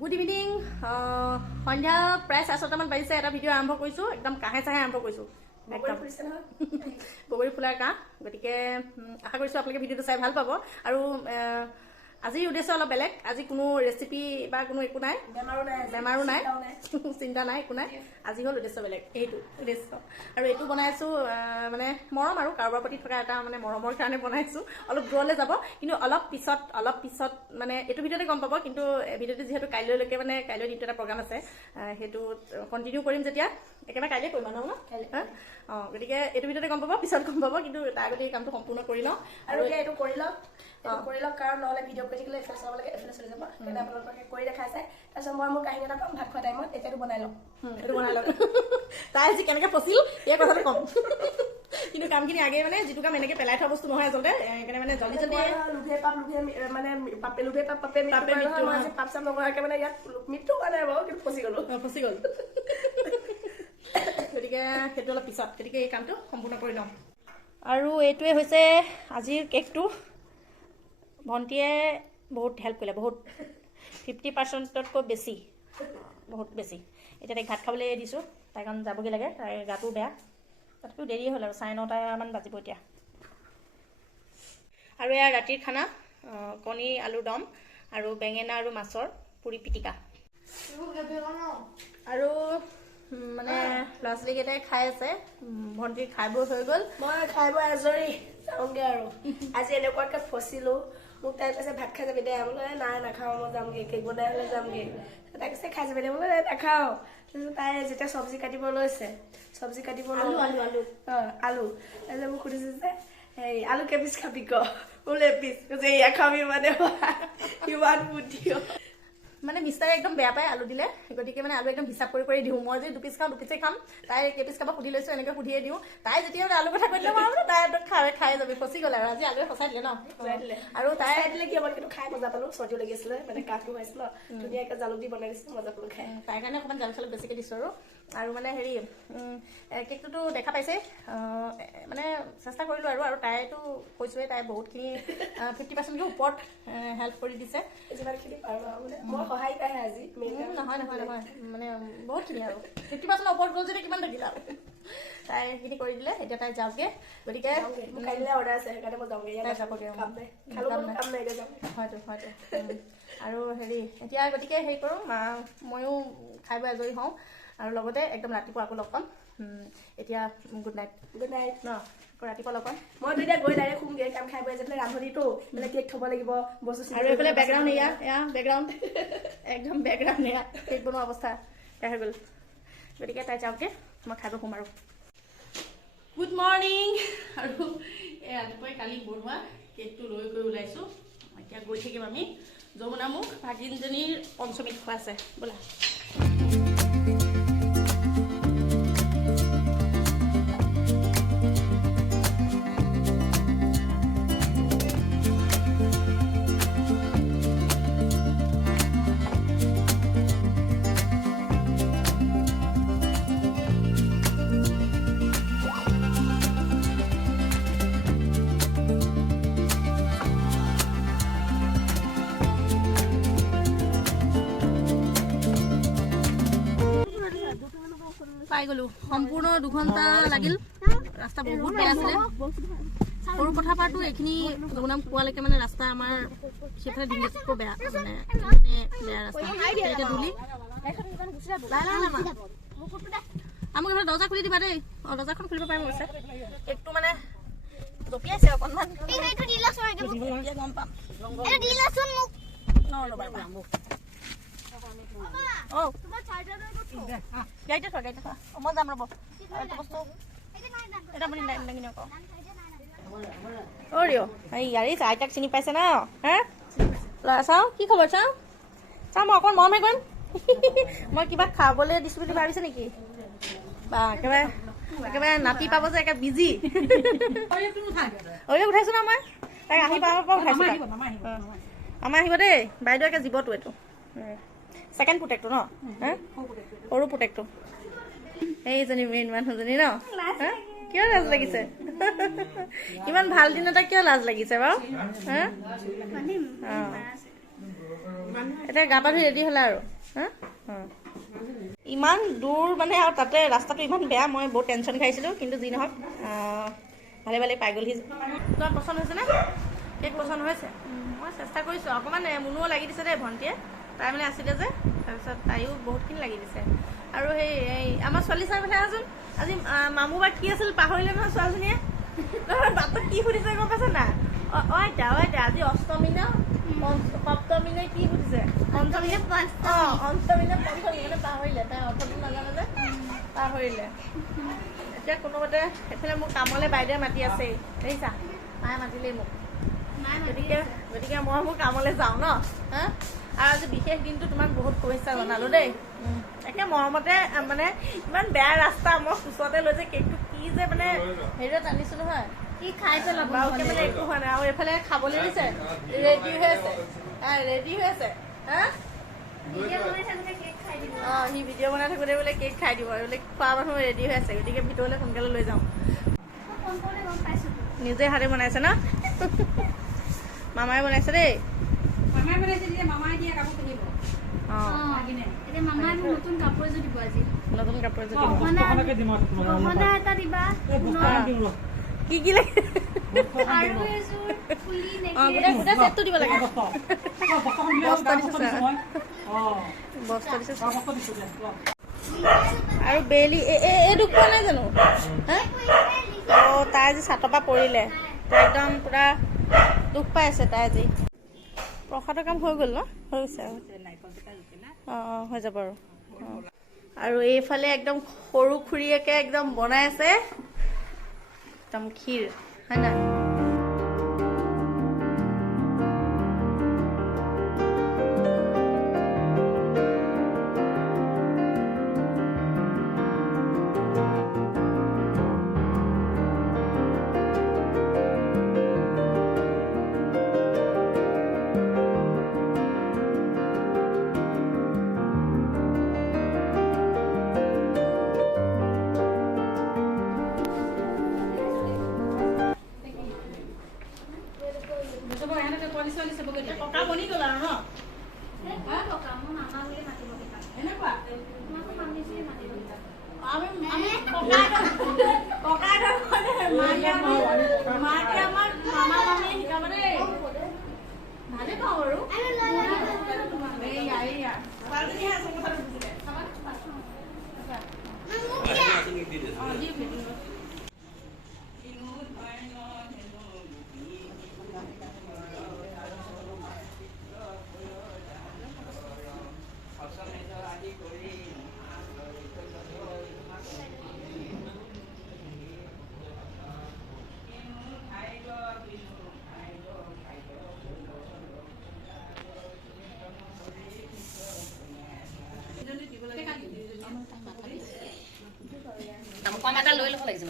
Good evening সন্ধ্যা প্ৰায় 7:30মান বাজিছে এটা ভিডিঅ' আৰম্ভ কৰিছোঁ একদম কাহে চাহে আৰম্ভ কৰিছোঁ বগৰী ফুলাৰ কাহ গতিকে আশা কৰিছোঁ আপোনালোকে ভিডিঅ'টো চাই ভাল পাব আৰু আজিৰ উদ্দেশ্য অলপ বেলেগ আজি কোনো ৰেচিপি বা কোনো একো নাই বেমাৰো নাই চিন্তা নাই একো নাই আজি হ'ল উদ্দেশ্য বেলেগ এইটো উদ্দেশ্য আৰু এইটো বনাইছোঁ মানে মৰম আৰু কাৰোবাৰ প্ৰতি থকা এটা মানে মৰমৰ কাৰণে বনাইছোঁ অলপ দূৰলৈ যাব কিন্তু অলপ পিছত মানে এইটো ভিডিঅ'তে গম পাব কিন্তু ভিডিঅ'টো যিহেতু কাইলৈলৈকে মানে কাইলৈ দিনটো এটা প্ৰগ্ৰাম আছে সেইটো কণ্টিনিউ কৰিম যেতিয়া একেবাৰে কাইলৈ কৰিম ন গতিকে এইটো ভিডিঅ'তে গম পাব পিছত গম পাব কিন্তু তাৰ আগতে এই কামটো সম্পূৰ্ণ কৰি লওঁ আৰু এইটো কৰি লওক কাৰণ নহ'লে ভিডিঅ' কৰি থাকিলে এফেলে চাব লাগে এফেলে চলি যাব সেইকাৰণে আপোনালোকে কৰি দেখাই চাই তাৰপিছত মই মোৰ কাহিনী এটা ক'ম ভাত খোৱা টাইমত এতিয়াতো বনাই লওঁ তাই আজি কেনেকৈ ফচিল এই কথাটো ক'ম কিন্তু কামখিনি আগে মানে যিটো কাম এনেকৈ পেলাই থোৱা বস্তু নহয় আচলতে সেইকাৰণে মানে জলদি লোভে পাপ পাপে পাপ চাপ নকৰাকৈ মানে ইয়াত মৃত্যু হোৱা নাই বাৰু কিন্তু ফচি গ'ল গতিকে সেইটো অলপ পিছত গতিকে এই কামটো সম্পূৰ্ণ কৰি লওঁ আৰু এইটোৱে হৈছে আজিৰ কেকটো ভণ্টিয়ে বহুত হেল্প কৰিলে বহুত 50%তকৈ বেছি বহুত বেছি এতিয়া তাইক ভাত খাবলৈ দিছোঁ তাই কাৰণ যাবগৈ লাগে তাইৰ গাটো বেয়া তথাপিও দেৰি হ'ল আৰু 9:30মান বাজিব এতিয়া আৰু এয়া ৰাতিৰ খানা কণী আলু দম আৰু বেঙেনা আৰু মাছৰ পুৰি পিটিকা আৰু মানে ল'ৰা ছোৱালীকেইটাই খাই আছে ভণ্টি খাই বৈ হৈ গ'ল মই খাই বৈ আজৰি যাওঁগৈ আৰু আজি এনেকুৱাকৈ ফচিলোঁ মোক তাই কৈছে ভাত খাই যাবি দে বোলে নাই নাখাওঁ মই যামগৈ কেক বনাই হ'লে যামগৈ তাই কৈছে খাই যাবি দে বোলে নাখাওঁ তাৰপিছত তাই যেতিয়া চব্জি কাটিব লৈছে আলু তাৰপিছত মোক সুধিছে যে হেৰি আলু কেইপিচ খাবি ক বোলে এপিচ কৈছে এয়া খাবি মানে ইমান বুদ্ধি মানে মিষ্টাৰে একদম বেয়া পায় আলু দিলে গতিকে মানে আলু একদম হিচাপ কৰি দিওঁ মই যে 2 পিচ খাওঁ 2 পিচে খাম তাই কেইপিচ খাব সুধি লৈছোঁ এনেকৈ সুধিয়ে দিওঁ তাই যেতিয়া আলু কথা কৈ দিলে মই তাই খাই যাবি ফচি গ'লে আৰু আজি আলুৱে সঁচাই দিলে ন আৰু তাই দিলে কি হ'ব কিন্তু খাই মজা পালোঁ চৰ্দিও লাগি আছিলে মানে কাহটো হৈছিল ন ধুনীয়াকৈ জালুক দি বনাই দিছোঁ মজা পালোঁ খাই তাইৰ কাৰণে অকণমান জালুক চালুক বেছিকৈ দিছোঁ আৰু মানে হেৰি কেকটোতো দেখা পাইছে মানে চেষ্টা কৰিলোঁ আৰু তাইতো কৈছোঁৱে তাই বহুতখিনি 50%কৈ ওপৰত হেল্প কৰি দিছে যিমানখিনি পাৰোঁ মানে মই সহায় পাইহে আজি নহয় মানে বহুতখিনি আৰু 50% ওপৰত গ'ল যদি কিমান থাকিলে আৰু তাই সেইখিনি কৰি দিলে এতিয়া তাই যাওঁগৈ গতিকে কাইলৈ অৰ্ডাৰ আছে সেইকাৰণে মই যাওঁগৈ তাই যাবগৈ হয়তো আৰু হেৰি এতিয়া গতিকে হেৰি কৰোঁ ময়ো খাই বৈ আজৰি হওঁ আৰু লগতে একদম ৰাতিপুৱা আকৌ লগ পাম এতিয়া গুড নাইট ন ৰাতিপুৱা লগ পাম মইতো এতিয়া গৈ ডাইৰেক্ট শুমগৈ কাম খাই বৈ যেনে ৰান্ধনিটো মানে কেক থ'ব লাগিব বস্তু আৰু এইফালে বেকগ্ৰাউণ্ড এয়া বেকগ্ৰাউণ্ড একদম বেকগ্ৰাউণ্ড এয়া কেক বনোৱা অৱস্থা তাই হৈ গ'ল গতিকে তাই যাওঁগৈ মই খাই বৈ শুম আৰু গুড মৰ্ণিং আৰু এই ৰাতিপুৱাই কালি বনোৱা কেকটো লৈ গৈ ওলাইছোঁ এতিয়া গৈ থাকিম আমি যমুনা মোক ভাগিনজনীৰ পঞ্চমীত খোৱা আছে বোলা পাই গ'লোঁ সম্পূৰ্ণ 2 ঘণ্টা লাগিল ৰাস্তা বহুত বেয়া আছিলে সৰু পথাৰপাৰটো এইখিনি যমুনাম পোৱালৈকে মানে ৰাস্তা আমাৰ সেইফালে দিনতকৈ বেয়া মানে বেয়া ৰাস্তা এতিয়া ধূলি আমাক এইফালে দৰ্জা খুলি দিবা দেই দৰ্জাখন খুলিব পাৰিম অৱশ্যে কেকটো মানে জঁপিয়াইছে অকণমান গম পাম গাড়ীতে থোৱা মই যাম ৰ'ব বস্তু এটা আপুনি দাঙি নিয়ক ৰিঅ' এই গাড়ী আইতাক চিনি পাইছে ন হা চাওঁ কি খবৰ চাওঁ মই অকণ মৰমহে কৰিম মই কিবা খাবলৈ দিছোঁ বুলি ভাবিছে নেকি বা একেবাৰে নাতি পাব যে একে বিজি উঠাইছোঁ ন মই তাইক আহি পাব পৰা উঠাইছোঁ আমাৰ আহিব দেই বাইদেউ একে জীৱটো এইটো ছেকেণ্ড পুতেকটো ন সৰু পুতেকটো এইজনী মেইন মানুহজনী ন কিয় লাজ লাগিছে ইমান ভাল দিন এটা কিয় লাজ লাগিছে বাৰু এতিয়া গা পা ধুই ৰেডি হ'লা আৰু ইমান দূৰ মানে আৰু তাতে ৰাস্তাটো ইমান বেয়া মই বহুত টেনশ্যন খাইছিলোঁ কিন্তু যি নহওক ভালে ভালে পাই গ'লহি তোমাৰ পচন্দ হৈছেনে কেক পচন্দ হৈছে মই চেষ্টা কৰিছোঁ অকণমান মুনুও লাগি দিছে দেই ভণ্টিয়ে তাই মানে আছিলে যে তাৰপিছত তাইও বহুতখিনি লাগি দিছে আৰু সেই আমাৰ ছোৱালী চাই পেলাই আছোন আজি মামু বা কি আছিল পাহৰিলে নহয় ছোৱালীজনীয়ে বাটত কি সুধিছে গম পাইছে নাই এতিয়া আজি অষ্টমী নে সপ্তমী নে কি সুধিছে অষ্টমী নে অষ্টমী নে পঞ্চমী মানে পাহৰিলে তাই অৰ্থটো নাজানে যে পাহৰিলে এতিয়া কোনোমতে সেইফালে মোক কামলৈ বাইদেৱে মাতি আছে দেখিছা মায়ে মাতিলেই মোক গতিকে মই মোৰ কামলৈ যাওঁ ন আৰু আজি বিশেষ দিনটো তোমাক বহুত শুভেচ্ছা জনালোঁ দেই একে মৰমতে মানে ইমান বেয়া ৰাস্তা মই কোচতে লৈ যে কেকটো কি যে মানে হেৰিত আনিছোঁ নহয় কি খাই পেলাব বাৰুকে মানে একো হোৱা নাই আৰু এইফালে খাবলৈ দিছে ৰেডি হৈ আছে ৰেডি হৈ আছে সি ভিডিঅ' বনাই থাকোঁতে বোলে কেক খাই দিব বোলে খোৱা মানুহ ৰেডি হৈ আছে গতিকে ভিতৰলৈ সোনকালে লৈ যাওঁ নিজে হাতে বনাইছে ন মামাই বনাইছে দেই নতুন কাপোৰ এযোৰ দিব আজি নতুন কাপোৰ এযোৰ কি কি লাগে গোটেই চেটটো দিব লাগে বস্তা দিছে আৰু বেলি এই দুখ পোৱা নাই জানো তাই আজি ছাতৰ পৰা পৰিলে তাই একদম পুৰা দুখ পাই আছে তাই আজি প্ৰসাদৰ কাম হৈ গ'ল ন হৈ গৈছে হৈ যাব আৰু এইফালে একদম সৰু খুৰীয়েকে একদম বনাই আছে একদম ক্ষীৰ হয় নাই ককা বনি গ'ল আৰু ন মাকে আমাৰ মামা মামীয়ে শিকাব দেই ভালে পাওঁ আৰু ছোৱালীজনীহে আছে কথাটো বুজিলে লৈ ল'ব লাগিছিল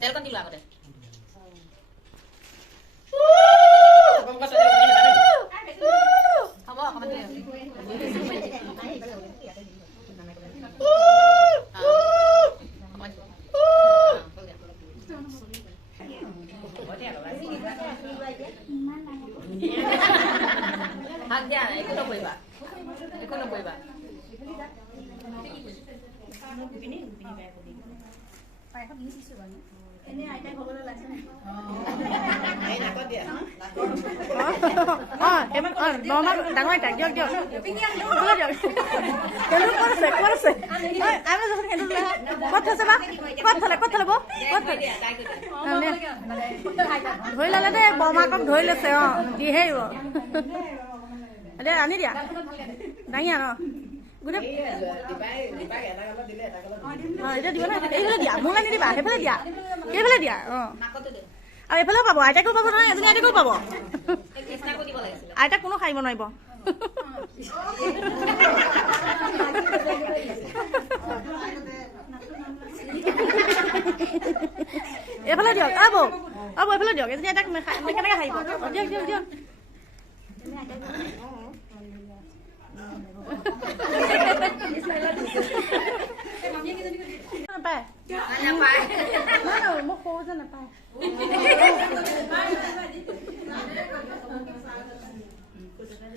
তেলকণ দিলোঁ আগতে হ'ব অকণমান হাত দিয়া একো নকৰিবা একো নকৰিবা ডাঙৰ এটা দিয়ক দিয়ক ক'ত আছে ক'ত থৈছে বা ক'ত থলে ধৰি ল'লে দেই বৰমাকক ধৰি লৈছে অঁ দিহে দে আনি দিয়া দাঙি আন গোটেই অঁ এতিয়া দিব নহয় এইফালে দিয়া মোক আনি দিবা সেইফালে দিয়া এইফালে দিয়া অঁ আৰু এইফালেও পাব আইতাকো পাব নহয় এজনী আইতাকো পাব আইতাক কোনো খাৰিব নোৱাৰিব এইফালে দিয়ক এইফালে দিয়ক এজনী আইতাক কেনেকৈ খাৰিব দিয়ক দিয়ক দিয়ক নাপায় মোক সৰু যে নাপায়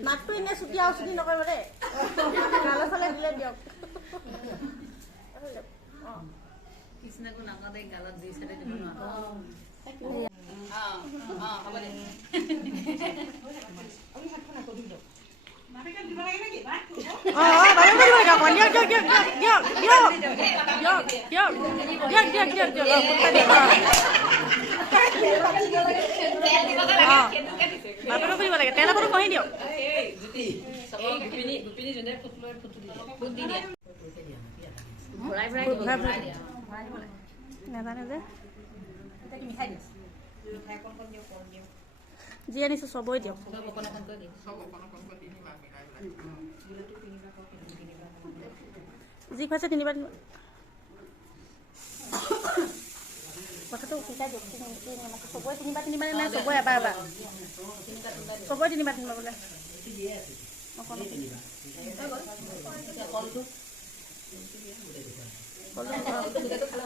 মাতটো এনেই ছুটি আৰু ছুটি নকৰিব দেই গালে চালে দিলে দিয়ক কৃষ্ণকো নাকাতে গালত দুই চাইডে দিব নোৱাৰো হ'ব দে তেল আকৌ কহি দিয়ক নাজানে যে যি আনিছো চবই দিয়ক যি খুৱাইছে তিনিবাৰ কথাটো শিকাই দিয়ক চবৰে তিনিবাৰ নাই চবৰে এবাৰ চবৰে তিনিবাৰ বোলে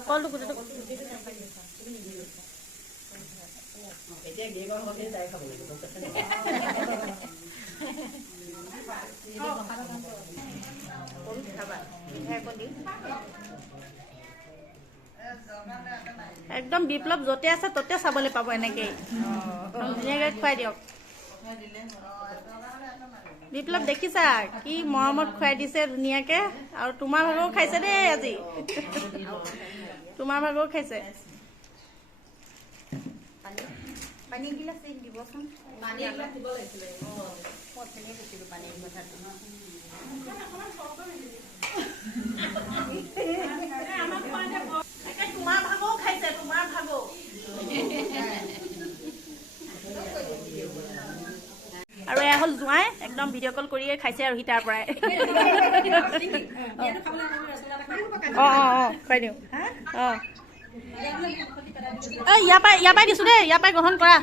কলটো গোটেইটো একদম বিপ্লৱ য'তে আছে ততে চাবলৈ পাব এনেকেই ধুনীয়াকৈ খুৱাই দিয়ক বিপ্লৱ দেখিছা কি মৰমত খুৱাই দিছে ধুনীয়াকৈ আৰু তোমাৰ ভাগৰো খাইছে দেই আজি তোমাৰ ভাগৰো খাইছে পানী গিলাচ দিবচোন পানী এগিলাচ দিব লাগিছিলে পানী তোমাৰ ভাগৰো খাইছে তোমাৰ ভাগো আৰু এয়া হ'ল জোঁৱাই একদম ভিডিঅ' কল কৰিয়ে খাইছে আৰু সি তাৰ পৰাই খুৱাই দিওঁ অঁ ইয়াৰ পৰাই দিছোঁ দেই ইয়াৰ পৰাই গ্ৰহণ কৰা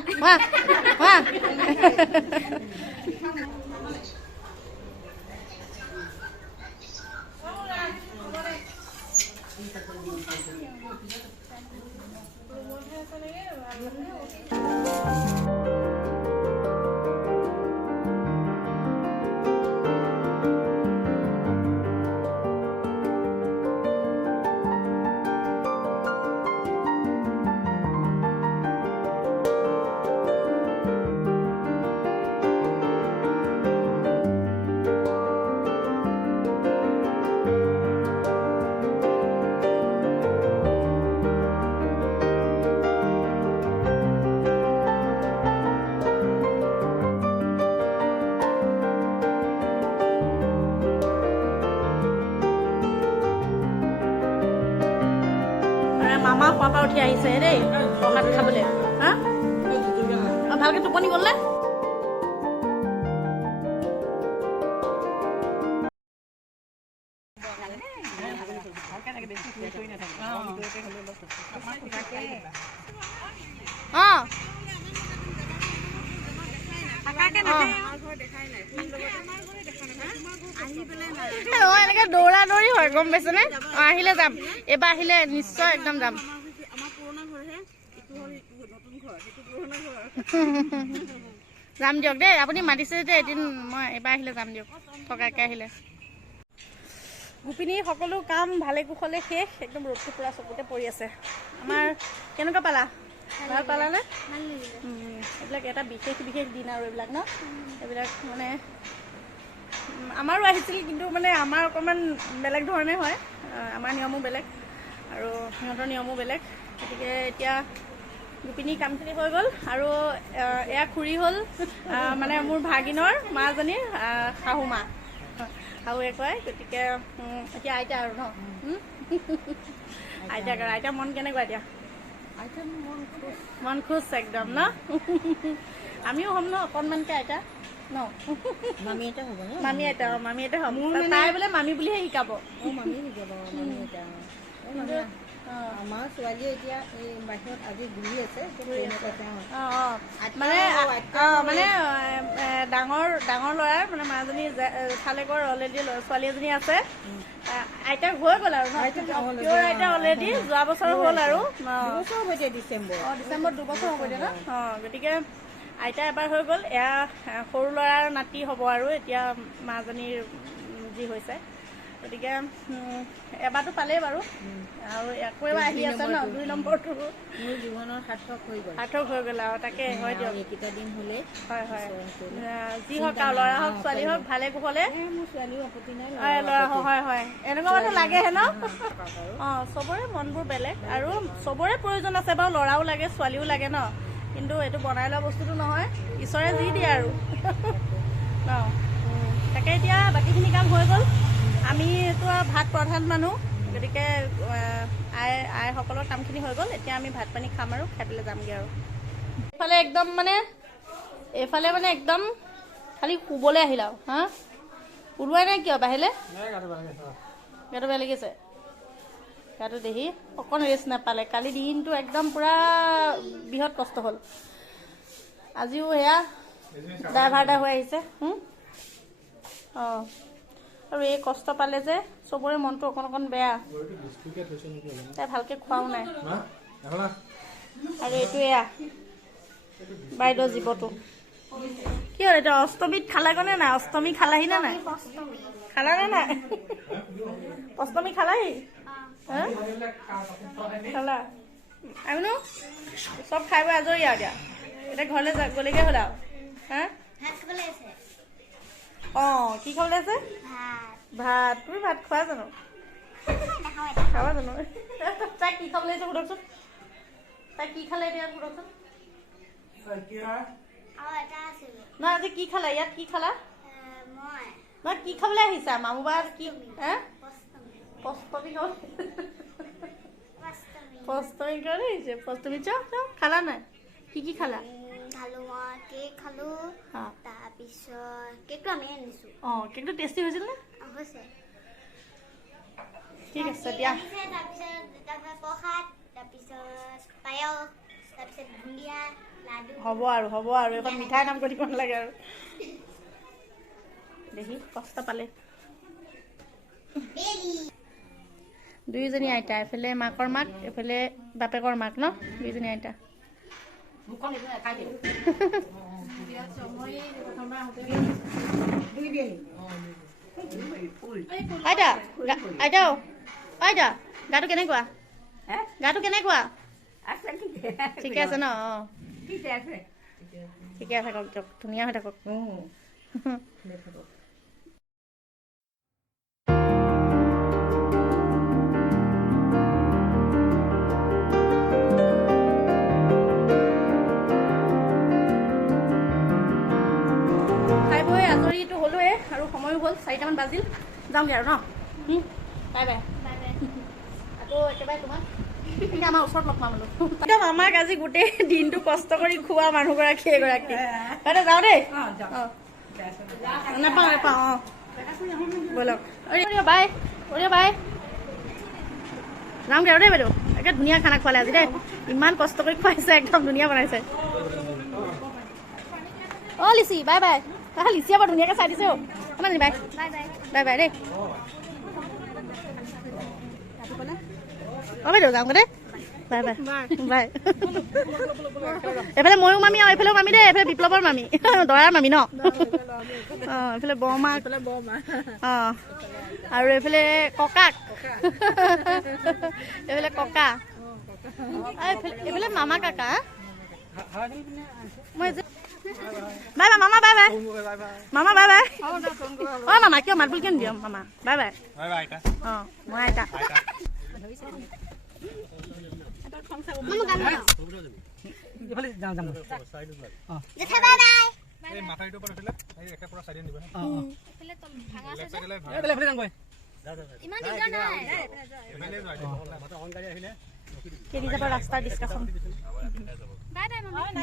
মামা খোৱাৰ পৰা উঠি আহিছে দেই প্ৰসাদ খাবলৈ হা ভালকৈ টোপনি গ'লনে এনেকে দৌৰা দৌৰি হয় গম পাইছেনে? আহিলে যাম, এইবাৰ আহিলে নিশ্চয় একদম যাম। যাম দিয়ক দেই, আপুনি মাতিছে যে এদিন, মই এবাৰ আহিলে যাম দিয়ক, থকাকে আহিলে। গোপিনীৰ সকলো কাম ভালে কুশলে শেষ, একদম ৰ'দটো পুৰা চকুতে পৰি আছে। আমাৰ কেনেকুৱা পালা? ভাল পালানে? এইবিলাক এটা বিশেষ বিশেষ দিন আৰু এইবিলাক ন, এইবিলাক মানে আমাৰো আহিছিল, কিন্তু মানে আমাৰ অকণমান বেলেগ ধৰণে হয়, আমাৰ নিয়মো বেলেগ আৰু সিহঁতৰ নিয়মো বেলেগ। গতিকে এতিয়া গোপিনীৰ কামখিনি হৈ গ'ল আৰু এয়া খুৰী হ'ল মানে মোৰ ভাগিনৰ মাজনীৰ শাহু মা, শাহুৱে কয়। গতিকে এতিয়া আইতা আৰু ন, আইতা মন কেনেকুৱা এতিয়া? মন খুচ একদম ন। আমিও হ'ম ন অকণমানকৈ আইতা ন, মামী আইতা হ'ব ন, মামী আইতা হ'ম। তাই বোলে মামী বুলিহে শিকাব। মামী শিকাব, মামী আইতা। আমাৰ ছোৱালীয়ে এতিয়া এই বাহিৰত আজি ঘূৰি আছে, মানে মানে ডাঙৰ ল'ৰাৰ মানে মাজনী চালেকৰ অলৰেডি ছোৱালী এজনী আছে, আইতা হৈ গ'ল আৰু পিয়ৰ আইতা অলৰেডি যোৱা বছৰ হ'ল আৰু ডিচেম্বৰ 2 বছৰ হ'ব এতিয়া ন। গতিকে আইতা এবাৰ হৈ গ'ল, এয়া সৰু ল'ৰাৰ নাতি হ'ব আৰু এতিয়া মাজনীৰ যি হৈছে। গতিকে এবাৰটো পালেই বাৰু, আৰু আকৌ এবাৰ আহি আছে ন 2 নম্বৰটো। মোৰ জীৱনৰ সাৰ্থক হৈ গ'ল আৰু তাকে হয় দিয়ক, এইকেইটা দিন হ'লে। হয় যি হওক আৰু ল'ৰা হওক ছোৱালী হওক ভালে কুশলে। মোৰ ছোৱালীও আপত্তি নাই, ল'ৰা হয় এনেকুৱা মানুহ লাগেহে ন। চবৰে মনবোৰ বেলেগ আৰু চবৰে প্ৰয়োজন আছে বাৰু, ল'ৰাও লাগে ছোৱালীও লাগে ন, কিন্তু এইটো বনাই লোৱা বস্তুটো নহয়, ঈশ্বৰে যি দিয়ে আৰু ন। তাকে এতিয়া বাকীখিনি কাম হৈ গ'ল, আমিতো আৰু ভাত প্ৰধান মানুহ, গতিকে আইসকলৰ কামখিনি হৈ গ'ল। এতিয়া আমি ভাত পানী খাম আৰু খাই পেলাই যামগৈ আৰু। এইফালে মানে একদম খালি শুবলৈ আহিলা আৰু হা, ওলোৱাই নাই কিয় বাহিৰলৈ? গাটো বেয়া লাগিছে, গাটো দেহি অকণ ৰেষ্ট নাপালে। কালি দিনটো একদম পূৰা বৃহৎ কষ্ট হ'ল, আজিও সেয়া ড্ৰাইভাৰ হৈ আহিছে। আৰু এই কষ্ট পালে যে চবৰে মনটো অকণ বেয়া, তাই ভালকৈ খোৱাও নাই। আৰু এইটো এয়া বাইদেউ জীৱটো কি হ'ল? এতিয়া অষ্টমীত খালাগনে নাই? অষ্টমী খালাহি নে নাই? খালানে নাই? অষ্টমী খালাহি? খালা? আমিনো চব খাই বৈ আজৰি আৰু এতিয়া ঘৰলৈ গ'লেগৈ হ'ল আৰু। হা কি খাবলৈ আছে? ভাত। তুমি ভাত খোৱা জানো? খাবা জানো? তাই কি খাবলৈ আহিছে সোধকচোন, তাই কি খালে এতিয়া সোধকচোন। নহয় আজি কি খালা? ইয়াত কি খালা? নহয় কি খাবলৈ আহিছা? মামু বা কি পষ্টমী খাবলৈ আহিছে। পষ্টমী চাও খালা নাই? কি খালা? কেক খালো, তাৰপিছত কেকটো আমি আনিছো। কেকটো টেষ্টি হৈছিল নে? হৈছে। ঠিক আছে দিয়া। তাৰপিছত প্ৰসাদ, তাৰপিছত পায়স, তাৰপিছত বুন্দিয়া, লাডু। হ'ব আৰু এখন মিঠাই নাম কৰি দিব নালাগে আৰু। দেখি কষ্ট পালে দুয়োজনী আইতা, এফালে মাকৰ মাক, এফালে বাপেকৰ মাক ন, দুয়োজনী আইতা। আইতা গাটো কেনেকুৱা? ঠিকে আছে ন? ঠিকে আছে, থাকক, ধুনীয়া হৈ থাকক। খাই বৈ আজৰিটো হ'লোৱে আৰু সময়ো হ'ল, 4টামান বাজিল। যাওঁগৈ আৰু ন? Bye bye. আকৌ একেবাৰে তোমাক আমাৰ ওচৰত লগ পাম বোলো। একদম আমাক আজি গোটেই দিনটো কষ্ট কৰি খোৱা মানুহগৰাকী এগৰাকী। বাইদেউ যাওঁ দেই। নাপাওঁ ব'লক। বাই যাওঁগৈ আৰু দেই বাইদেউ। একে ধুনীয়া খানা খোৱালে আজি দেই ইমান কষ্ট কৰি খুৱাইছে একদম ধুনীয়া বনাইছে অ' লিচি বাই বাই লিচিয়ে বৰ ধুনীয়াকৈ চাই দিছে অ' বাই বাই বাই বাই দেই অ' বাইদেউ যাওঁগৈ দেই বাই বাই বাই এইফালে ময়ো মামী আৰু এইফালেও মামী দেই এইফালে বিপ্লৱৰ মামী দৰাৰ মামী ন অঁ এইফালে বৰমা অঁ আৰু এইফালে ককাক এইফালে ককা এইফালে মামা কাকা মই বাই বাই মামা বাই বাই মামা বাই বাই অঁ মামা কিয় মাত বুলি কিয় নিদিয়ম মামা বাই বাই অঁ মই আইতা ৰাস্তাৰ ডিছকাশ্যন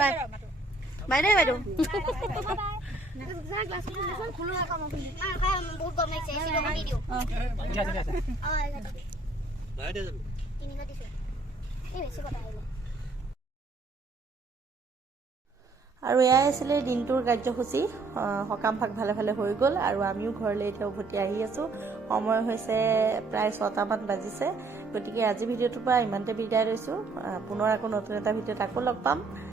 বাই বাই দেই বাইদেউ আৰু এয়াই আছিলে দিনটোৰ কাৰ্যসূচী সকাম ভাগ ভালে ভালে হৈ গ'ল আৰু আমিও ঘৰলৈ এতিয়া উভতি আহি আছোঁ সময় হৈছে প্ৰায় 6টামান বাজিছে গতিকে আজি ভিডিঅ'টোৰ পৰা ইমানতে বিদায় লৈছোঁ পুনৰ আকৌ নতুন এটা ভিডিঅ'ত আকৌ লগ পাম